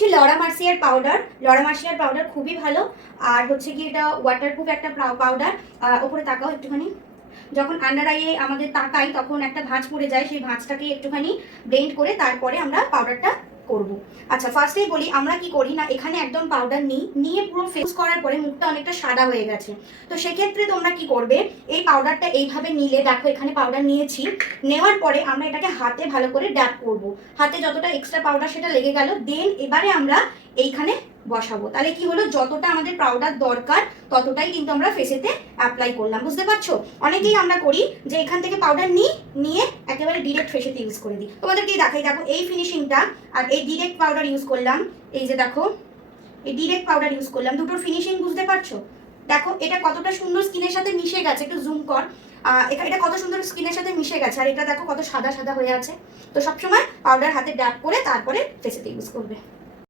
হচ্ছে Laura মার্সিয়ার powder. Laura মার্সিয়ার powder খুবই ভালো। আর হচ্ছে কি এটা ওয়াটারপ্রুফ একটা পাউডার। ওপরে তাকাও একটুখানি। যখন আন্ডার আইয়ে আমাদের তাকাই তখন একটা ভাঁজ পড়ে যায়, সেই ভাঁজটাকে একটুখানি ব্লেন্ড করে তারপরে আমরা পাউডারটা করব। আচ্ছা, ফার্স্টেই বলি আমরা কি করি না, এখানে একদম পাউডার নিয়ে পুরো ফেস করার পরে মুখটা অনেকটা সাদা হয়ে গেছে। তো সেক্ষেত্রে তোমরা কি করবে, এই পাউডারটা এইভাবে নিলে, দেখো এখানে পাউডার নিয়েছি, নেওয়ার পরে আমরা এটাকে হাতে ভালো করে ড্যাপ করব। হাতে যতটা এক্সট্রা পাউডার সেটা লেগে গেল, দেন এবারে আমরা এইখানে বসাবো। তাহলে কি হলো, যতটা আমাদের পাউডার দরকার ততটাই কিন্তু আমরা ফেসেতে অ্যাপ্লাই করলাম। বুঝতে পারছো? অনেকেই আমরা করি যে এখান থেকে পাউডার নিয়ে একেবারে ডিরেক্ট ফেসেতে ইউজ করে দিই। তোমাদেরকে দেখাই, দেখো এই ফিনিশিংটা আর এই ডিরেক্ট পাউডার ইউজ করলাম। এই যে দেখো এই ডিরেক্ট পাউডার ইউজ করলাম, দুটোর ফিনিশিং বুঝতে পারছো? দেখো এটা কতটা সুন্দর স্কিনের সাথে মিশে গেছে, একটু জুম কর। এটা কত সুন্দর স্কিনের সাথে মিশে গেছে, আর এটা দেখো কত সাদা সাদা হয়ে আছে। তো সবসময় পাউডার হাতে ড্যাপ করে তারপরে ফেসেতে ইউজ করবে।